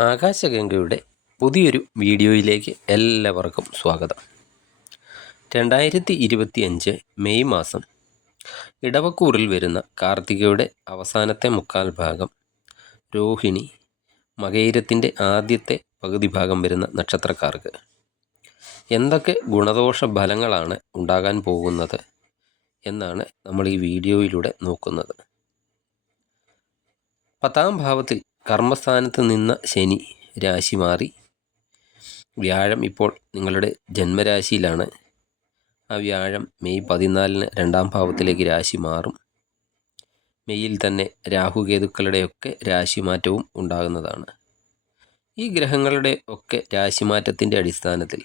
ആകാശഗംഗയുടെ പുതിയൊരു വീഡിയോയിലേക്ക് എല്ലാവർക്കും സ്വാഗതം. 2025 മെയ് മാസം ഇടവക്കൂറിൽ വരുന്ന കാർത്തികയുടെ അവസാനത്തെ മുക്കാൽ ഭാഗം, രോഹിണി, മകയിരത്തിൻ്റെ ആദ്യത്തെ പകുതി ഭാഗം വരുന്ന നക്ഷത്രക്കാർക്ക് എന്തൊക്കെ ഗുണദോഷ ഫലങ്ങളാണ് ഉണ്ടാകാൻ പോകുന്നത് എന്നാണ് നമ്മൾ ഈ വീഡിയോയിലൂടെ നോക്കുന്നത്. 10ാം ഭാവത്തിൽ കർമ്മസ്ഥാനത്ത് നിന്ന ശനി രാശി മാറി വ്യാഴം ഇപ്പോൾ നിങ്ങളുടെ ജന്മരാശിയിലാണ്. ആ വ്യാഴം മെയ് 14-ന് 2ാം ഭാവത്തിലേക്ക് രാശി മാറും. മെയ്യിൽ തന്നെ രാഹുകേതുക്കളുടെയൊക്കെ രാശിമാറ്റവും ഉണ്ടാകുന്നതാണ്. ഈ ഗ്രഹങ്ങളുടെ ഒക്കെ രാശിമാറ്റത്തിൻ്റെ അടിസ്ഥാനത്തിൽ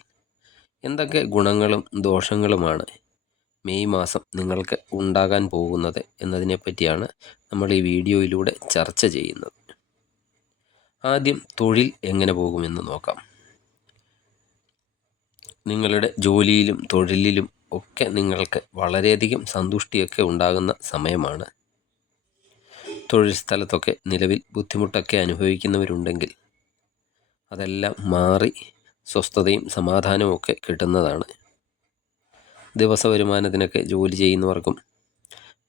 എന്തൊക്കെ ഗുണങ്ങളും ദോഷങ്ങളുമാണ് മെയ് മാസം നിങ്ങൾക്ക് ഉണ്ടാകാൻ പോകുന്നത് എന്നതിനെപ്പറ്റിയാണ് നമ്മൾ ഈ വീഡിയോയിലൂടെ ചർച്ച ചെയ്യുന്നത്. ആദ്യം തൊഴിൽ എങ്ങനെ പോകുമെന്ന് നോക്കാം. നിങ്ങളുടെ ജോലിയിലും തൊഴിലിലും ഒക്കെ നിങ്ങൾക്ക് വളരെയധികം സന്തുഷ്ടിയൊക്കെ ഉണ്ടാകുന്ന സമയമാണ്. തൊഴിൽ സ്ഥലത്തൊക്കെ നിലവിൽ ബുദ്ധിമുട്ടൊക്കെ അനുഭവിക്കുന്നവരുണ്ടെങ്കിൽ അതെല്ലാം മാറി സ്വസ്ഥതയും സമാധാനവും ഒക്കെ കിട്ടുന്നതാണ്. ദിവസ വരുമാനത്തിനൊക്കെ ജോലി ചെയ്യുന്നവർക്കും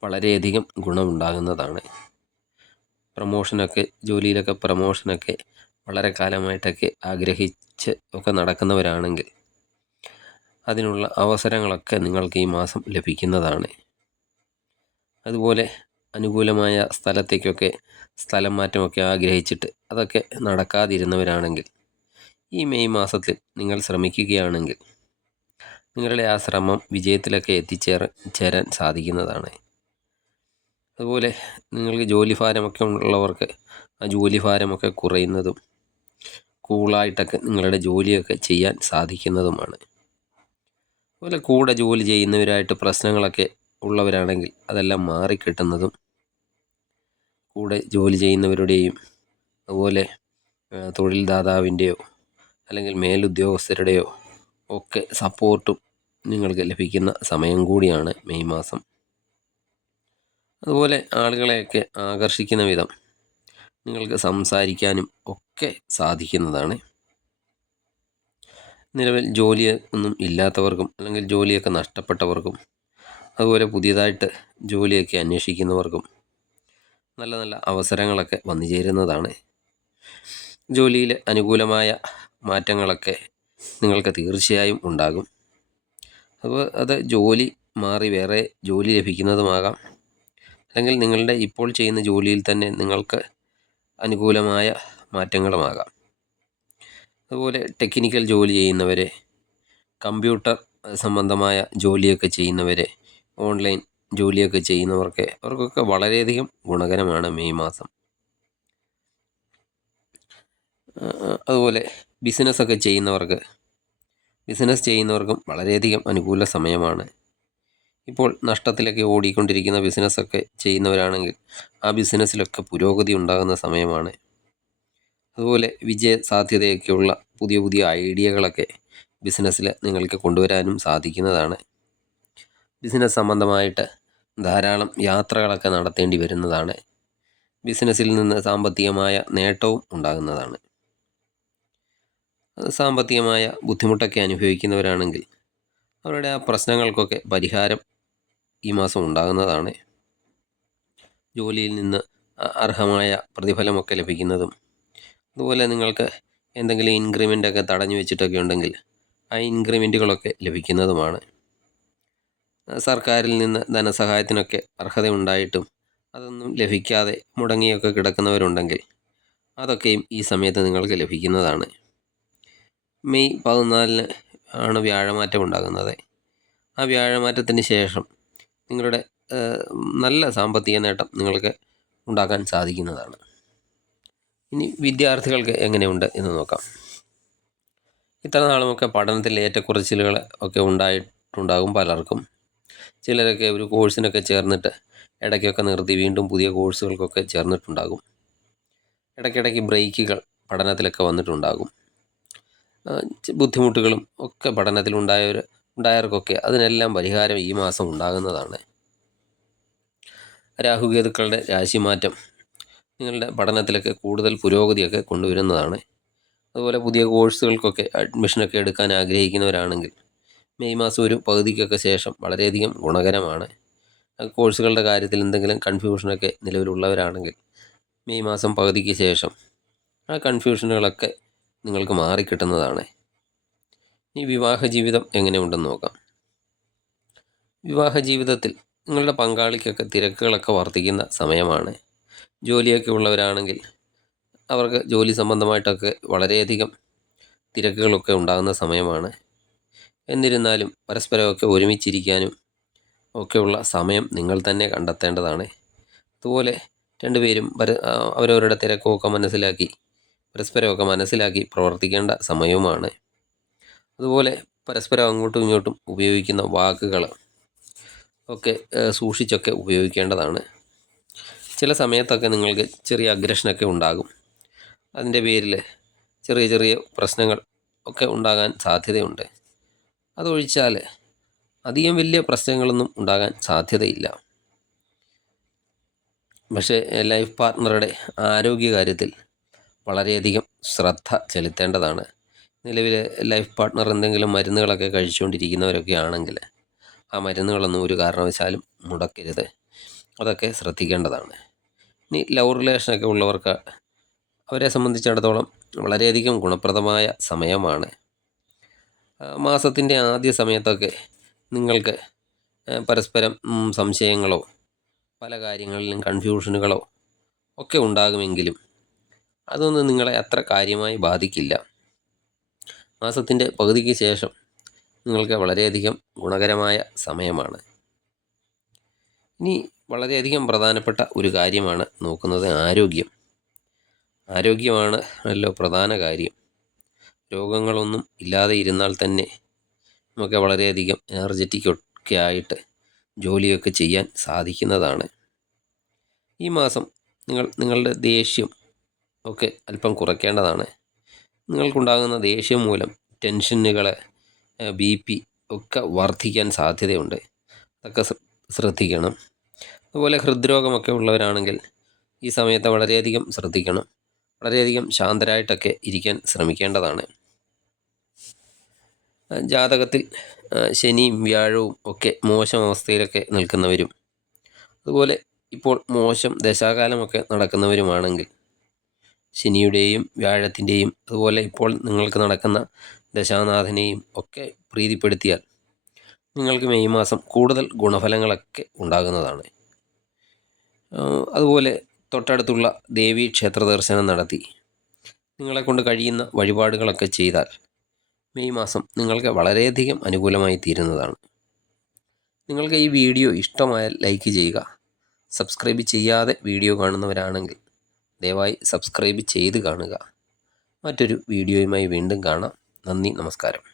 വളരെയധികം ഗുണമുണ്ടാകുന്നതാണ്. ജോലിയിലൊക്കെ പ്രമോഷനൊക്കെ വളരെ കാലമായിട്ടൊക്കെ ആഗ്രഹിച്ച് ഒക്കെ നടക്കുന്നവരാണെങ്കിൽ അതിനുള്ള അവസരങ്ങളൊക്കെ നിങ്ങൾക്ക് ഈ മാസം ലഭിക്കുന്നതാണ്. അതുപോലെ അനുകൂലമായ സ്ഥലത്തേക്കൊക്കെ സ്ഥലം മാറ്റമൊക്കെ ആഗ്രഹിച്ചിട്ട് അതൊക്കെ നടക്കാതിരുന്നവരാണെങ്കിൽ ഈ മെയ് മാസത്തിൽ നിങ്ങൾ ശ്രമിക്കുകയാണെങ്കിൽ നിങ്ങളുടെ ആ ശ്രമം വിജയത്തിലൊക്കെ ചേരാൻ സാധിക്കുന്നതാണ്. അതുപോലെ നിങ്ങൾക്ക് ജോലിഭാരമൊക്കെ ഉള്ളവർക്ക് ആ ജോലിഭാരമൊക്കെ കുറയുന്നതും കൂളായിട്ടൊക്കെ നിങ്ങളുടെ ജോലിയൊക്കെ ചെയ്യാൻ സാധിക്കുന്നതുമാണ്. അതുപോലെ കൂടെ ജോലി ചെയ്യുന്നവരായിട്ട് പ്രശ്നങ്ങളൊക്കെ ഉള്ളവരാണെങ്കിൽ അതെല്ലാം മാറിക്കിട്ടുന്നതും, കൂടെ ജോലി ചെയ്യുന്നവരുടെയും അതുപോലെ തൊഴിൽദാതാവിൻ്റെയോ അല്ലെങ്കിൽ മേലുദ്യോഗസ്ഥരുടെയോ ഒക്കെ സപ്പോർട്ടും നിങ്ങൾക്ക് ലഭിക്കുന്ന സമയം കൂടിയാണ് മെയ് മാസം. അതുപോലെ ആളുകളെയൊക്കെ ആകർഷിക്കുന്ന വിധം നിങ്ങൾക്ക് സംസാരിക്കാനും ഒക്കെ സാധിക്കുന്നതാണ്. നിലവിൽ ജോലി ഒന്നും ഇല്ലാത്തവർക്കും അല്ലെങ്കിൽ ജോലിയൊക്കെ നഷ്ടപ്പെട്ടവർക്കും അതുപോലെ പുതിയതായിട്ട് ജോലിയൊക്കെ അന്വേഷിക്കുന്നവർക്കും നല്ല നല്ല അവസരങ്ങളൊക്കെ വന്നു ചേരുന്നതാണ്. ജോലിയിൽ അനുകൂലമായ മാറ്റങ്ങളൊക്കെ നിങ്ങൾക്ക് തീർച്ചയായും ഉണ്ടാകും. അപ്പോൾ അത് ജോലി മാറി വേറെ ജോലി ലഭിക്കുന്നതുമാകാം, അല്ലെങ്കിൽ നിങ്ങളുടെ ഇപ്പോൾ ചെയ്യുന്ന ജോലിയിൽ തന്നെ നിങ്ങൾക്ക് അനുകൂലമായ മാറ്റങ്ങളുമാകാം. അതുപോലെ ടെക്നിക്കൽ ജോലി ചെയ്യുന്നവരെ, കമ്പ്യൂട്ടർ സംബന്ധമായ ജോലിയൊക്കെ ചെയ്യുന്നവരെ, ഓൺലൈൻ ജോലിയൊക്കെ അവർക്കൊക്കെ വളരെയധികം ഗുണകരമാണ് മെയ് മാസം. അതുപോലെ ബിസിനസ് ചെയ്യുന്നവർക്കും വളരെയധികം അനുകൂല സമയമാണ്. ഇപ്പോൾ നഷ്ടത്തിലൊക്കെ ഓടിക്കൊണ്ടിരിക്കുന്ന ബിസിനസ്സൊക്കെ ചെയ്യുന്നവരാണെങ്കിൽ ആ ബിസിനസ്സിലൊക്കെ പുരോഗതി ഉണ്ടാകുന്ന സമയമാണ്. അതുപോലെ വിജയ സാധ്യതയൊക്കെയുള്ള പുതിയ പുതിയ ഐഡിയകളൊക്കെ ബിസിനസ്സിൽ നിങ്ങൾക്ക് കൊണ്ടുവരാനും സാധിക്കുന്നതാണ്. ബിസിനസ് സംബന്ധമായിട്ട് ധാരാളം യാത്രകളൊക്കെ നടത്തേണ്ടി വരുന്നതാണ്. ബിസിനസ്സിൽ നിന്ന് സാമ്പത്തികമായ നേട്ടവും ഉണ്ടാകുന്നതാണ്. സാമ്പത്തികമായ ബുദ്ധിമുട്ടൊക്കെ അനുഭവിക്കുന്നവരാണെങ്കിൽ അവരുടെ ആ പ്രശ്നങ്ങൾക്കൊക്കെ പരിഹാരം ഈ മാസം ഉണ്ടാകുന്നതാണ്. ജോലിയിൽ നിന്ന് അർഹമായ പ്രതിഫലമൊക്കെ ലഭിക്കുന്നതും, അതുപോലെ നിങ്ങൾക്ക് എന്തെങ്കിലും ഇൻക്രിമെൻ്റൊക്കെ തടഞ്ഞു വെച്ചിട്ടൊക്കെ ഉണ്ടെങ്കിൽ ആ ഇൻക്രിമെൻറ്റുകളൊക്കെ ലഭിക്കുന്നതുമാണ്. സർക്കാരിൽ നിന്ന് ധനസഹായത്തിനൊക്കെ അർഹതയുണ്ടായിട്ടും അതൊന്നും ലഭിക്കാതെ മുടങ്ങിയൊക്കെ കിടക്കുന്നവരുണ്ടെങ്കിൽ അതൊക്കെയും ഈ സമയത്ത് നിങ്ങൾക്ക് ലഭിക്കുന്നതാണ്. മെയ് 14-ന് ആണ് വ്യാഴമാറ്റം ഉണ്ടാകുന്നത്. ആ വ്യാഴമാറ്റത്തിന് ശേഷം നിങ്ങളുടെ നല്ല സാമ്പത്തിക നേട്ടം നിങ്ങൾക്ക് ഉണ്ടാക്കാൻ സാധിക്കുന്നതാണ്. ഇനി വിദ്യാർത്ഥികൾക്ക് എങ്ങനെയുണ്ട് എന്ന് നോക്കാം. ഇത്ര നാളുമൊക്കെ പഠനത്തിൽ ഏറ്റക്കുറച്ചിലുകൾ ഒക്കെ ഉണ്ടായിട്ടുണ്ടാകും പലർക്കും. ചിലരൊക്കെ ഒരു കോഴ്സിനൊക്കെ ചേർന്നിട്ട് ഇടയ്ക്കൊക്കെ നിർത്തി വീണ്ടും പുതിയ കോഴ്സുകൾക്കൊക്കെ ചേർന്നിട്ടുണ്ടാകും. ഇടയ്ക്കിടയ്ക്ക് ബ്രേക്കുകൾ പഠനത്തിലൊക്കെ വന്നിട്ടുണ്ടാകും. ബുദ്ധിമുട്ടുകളും ഒക്കെ പഠനത്തിൽ ഉണ്ടായവർക്കൊക്കെ അതിനെല്ലാം പരിഹാരം ഈ മാസം ഉണ്ടാകുന്നതാണ്. രാഹുകേതുക്കളുടെ രാശിമാറ്റം നിങ്ങളുടെ പഠനത്തിലൊക്കെ കൂടുതൽ പുരോഗതിയൊക്കെ കൊണ്ടുവരുന്നതാണ്. അതുപോലെ പുതിയ കോഴ്സുകൾക്കൊക്കെ അഡ്മിഷനൊക്കെ എടുക്കാൻ ആഗ്രഹിക്കുന്നവരാണെങ്കിൽ മെയ് മാസം ഒരു പകുതിക്കൊക്കെ ശേഷം വളരെയധികം ഗുണകരമാണ്. കോഴ്സുകളുടെ കാര്യത്തിൽ എന്തെങ്കിലും കൺഫ്യൂഷനൊക്കെ നിലവിലുള്ളവരാണെങ്കിൽ മെയ് മാസം പകുതിക്ക് ശേഷം ആ കൺഫ്യൂഷനുകളൊക്കെ നിങ്ങൾക്ക് മാറിക്കിട്ടുന്നതാണ്. ഈ വിവാഹ ജീവിതം എങ്ങനെയുണ്ടെന്ന് നോക്കാം. വിവാഹ ജീവിതത്തിൽ നിങ്ങളുടെ പങ്കാളിക്കൊക്കെ തിരക്കുകളൊക്കെ വർദ്ധിക്കുന്ന സമയമാണ്. ജോലിയൊക്കെ ഉള്ളവരാണെങ്കിൽ അവർക്ക് ജോലി സംബന്ധമായിട്ടൊക്കെ വളരെയധികം തിരക്കുകളൊക്കെ ഉണ്ടാകുന്ന സമയമാണ്. എന്നിരുന്നാലും പരസ്പരമൊക്കെ ഒരുമിച്ചിരിക്കാനും ഒക്കെയുള്ള സമയം നിങ്ങൾ തന്നെ കണ്ടെത്തേണ്ടതാണ്. അതുപോലെ രണ്ടുപേരും അവരവരുടെ തിരക്കൊക്കെ മനസ്സിലാക്കി പരസ്പരമൊക്കെ മനസ്സിലാക്കി പ്രവർത്തിക്കേണ്ട സമയവുമാണ്. അതുപോലെ പരസ്പരം അങ്ങോട്ടും ഇങ്ങോട്ടും ഉപയോഗിക്കുന്ന വാക്കുകൾ ഒക്കെ സൂക്ഷിച്ചൊക്കെ ഉപയോഗിക്കേണ്ടതാണ്. ചില സമയത്തൊക്കെ നിങ്ങൾക്ക് ചെറിയ അഗ്രഷനൊക്കെ ഉണ്ടാകും. അതിൻ്റെ പേരിൽ ചെറിയ ചെറിയ പ്രശ്നങ്ങൾ ഒക്കെ ഉണ്ടാകാൻ സാധ്യതയുണ്ട്. അതൊഴിച്ചാൽ അധികം വലിയ പ്രശ്നങ്ങളൊന്നും ഉണ്ടാകാൻ സാധ്യതയില്ല. പക്ഷേ ലൈഫ് പാർട്ട്ണറുടെ ആരോഗ്യകാര്യത്തിൽ വളരെയധികം ശ്രദ്ധ ചെലുത്തേണ്ടതാണ്. നിലവിൽ ലൈഫ് പാർട്ട്ണർ എന്തെങ്കിലും മരുന്നുകളൊക്കെ കഴിച്ചുകൊണ്ടിരിക്കുന്നവരൊക്കെ ആണെങ്കിൽ ആ മരുന്നുകളൊന്നും ഒരു കാരണവശാലും മുടക്കരുത്. അതൊക്കെ ശ്രദ്ധിക്കേണ്ടതാണ്. ഇനി ലവ് റിലേഷനൊക്കെ ഉള്ളവർക്ക് അവരെ സംബന്ധിച്ചിടത്തോളം വളരെയധികം ഗുണപ്രദമായ സമയമാണ്. മാസത്തിൻ്റെ ആദ്യ സമയത്തൊക്കെ നിങ്ങൾക്ക് പരസ്പരം സംശയങ്ങളോ പല കാര്യങ്ങളിലും കൺഫ്യൂഷനുകളോ ഒക്കെ ഉണ്ടാകുമെങ്കിലും അതൊന്നും നിങ്ങളെ അത്ര കാര്യമായി ബാധിക്കില്ല. മാസത്തിൻ്റെ പകുതിക്ക് ശേഷം നിങ്ങൾക്ക് വളരെയധികം ഗുണകരമായ സമയമാണ്. ഇനി വളരെയധികം പ്രധാനപ്പെട്ട ഒരു കാര്യമാണ് നോക്കുന്നത് ആരോഗ്യം. ആരോഗ്യമാണ് പ്രധാന കാര്യം. രോഗങ്ങളൊന്നും ഇല്ലാതെ ഇരുന്നാൽ തന്നെ നമുക്ക് വളരെയധികം എനർജറ്റിക്കൊക്കെ ആയിട്ട് ജോലിയൊക്കെ ചെയ്യാൻ സാധിക്കുന്നതാണ്. ഈ മാസം നിങ്ങളുടെ ദേഷ്യം ഒക്കെ അല്പം കുറയ്ക്കേണ്ടതാണ്. നിങ്ങൾക്കുണ്ടാകുന്ന ദേഷ്യം മൂലം ടെൻഷനുകൾ, BP ഒക്കെ വർദ്ധിക്കാൻ സാധ്യതയുണ്ട്. അതൊക്കെ ശ്രദ്ധിക്കണം. അതുപോലെ ഹൃദ്രോഗമൊക്കെ ഉള്ളവരാണെങ്കിൽ ഈ സമയത്ത് വളരെയധികം ശ്രദ്ധിക്കണം. വളരെയധികം ശാന്തരായിട്ടൊക്കെ ഇരിക്കാൻ ശ്രമിക്കേണ്ടതാണ്. ജാതകത്തിൽ ശനിയും വ്യാഴവും ഒക്കെ മോശം അവസ്ഥയിലൊക്കെ നിൽക്കുന്നവരും അതുപോലെ ഇപ്പോൾ മോശം ദശാകാലമൊക്കെ നടക്കുന്നവരുമാണെങ്കിൽ ശനിയുടെയും വ്യാഴത്തിൻ്റെയും അതുപോലെ ഇപ്പോൾ നിങ്ങൾക്ക് നടക്കുന്ന ദശാനാഥനെയും ഒക്കെ പ്രീതിപ്പെടുത്തിയാൽ നിങ്ങൾക്ക് മെയ് മാസം കൂടുതൽ ഗുണഫലങ്ങളൊക്കെ ഉണ്ടാകുന്നതാണ്. അതുപോലെ തൊട്ടടുത്തുള്ള ദേവീ ക്ഷേത്ര ദർശനം നടത്തി നിങ്ങളെക്കൊണ്ട് കഴിയുന്ന വഴിപാടുകളൊക്കെ ചെയ്താൽ മെയ് മാസം നിങ്ങൾക്ക് വളരെയധികം അനുകൂലമായി തീരുന്നതാണ്. നിങ്ങൾക്ക് ഈ വീഡിയോ ഇഷ്ടമായാൽ ലൈക്ക് ചെയ്യുക. സബ്സ്ക്രൈബ് ചെയ്യാതെ വീഡിയോ കാണുന്നവരാണെങ്കിൽ ദയവായി സബ്സ്ക്രൈബ് ചെയ്ത് കാണുക. മറ്റൊരു വീഡിയോയുമായി വീണ്ടും കാണാം. നന്ദി, നമസ്കാരം.